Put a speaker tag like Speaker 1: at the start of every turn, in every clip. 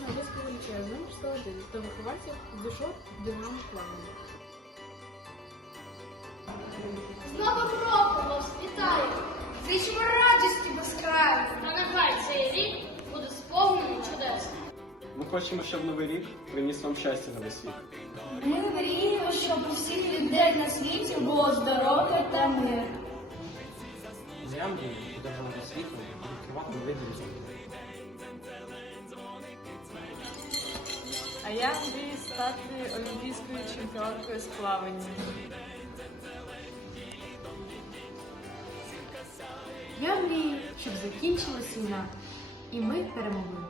Speaker 1: Одеській величезному номер 101 та вихователь Дюшот Динамо Плавання.
Speaker 2: З Новим роком вас вітаю! Зичимо радості безкраю! Та нехай цей рік буде сповнений чудес.
Speaker 3: Ми хочемо, щоб новий рік приніс вам щастя на весь світ.
Speaker 2: Ми мріємо, щоб у всіх людей на світі було здоров'я та мир.
Speaker 3: Я мрію світом і відкривати нові друзі.
Speaker 4: А я мрію стати олімпійською чемпіонкою з плавання.
Speaker 1: Я мрію, щоб закінчилась війна, і ми перемогли.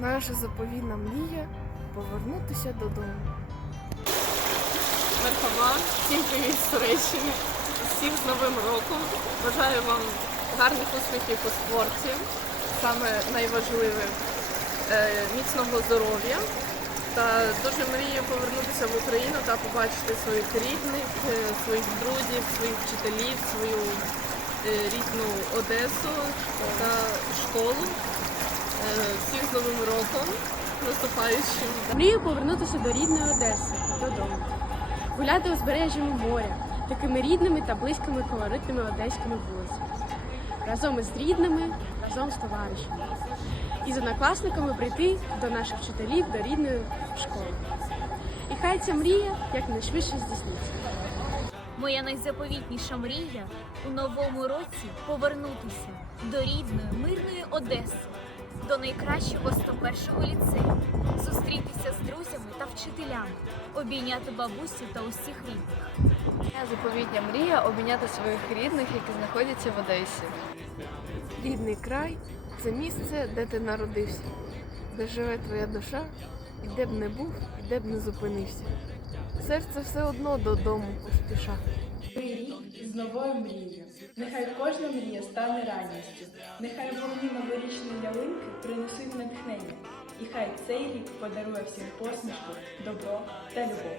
Speaker 5: Наша заповітна мрія повернутися додому.
Speaker 4: Мерхаба, всім привіт з Туреччини, всіх з Новим роком. Бажаю вам гарних успіхів у спорті, саме найважливе е, міцного здоров'я. Дуже мрію повернутися в Україну та побачити своїх рідних, е, своїх друзів, своїх вчителів, свою е, рідну Одесу та школу. Е, Всіх з Новим роком, наступаючим.
Speaker 6: Мрію повернутися до рідної Одеси, додому, гуляти узбережжями моря, такими рідними та близькими колоритними одеськими вулицями, разом із рідними, разом з товаришами. І з однокласниками прийти до наших вчителів, до рідної школи. І хай ця мрія якнайшвидше здійсниться.
Speaker 7: Моя найзаповітніша мрія у новому році повернутися до рідної мирної Одеси, до найкращого 101-го ліцею, зустрітися з друзями та вчителями, обійняти бабусю та усіх рідних.
Speaker 5: Моя заповітня мрія обміняти своїх рідних, які знаходяться в Одесі. Рідний край це місце, де ти народився, де живе твоя душа, і де б не був, і де б не зупинився. Серце все одно додому поспіша.
Speaker 8: Новий рік з новою мрією. Нехай кожна мрія стане ранністю. Нехай вогні новорічної ялинки принесуть натхнення. І хай цей рік подарує всім посмішку, добро та любов.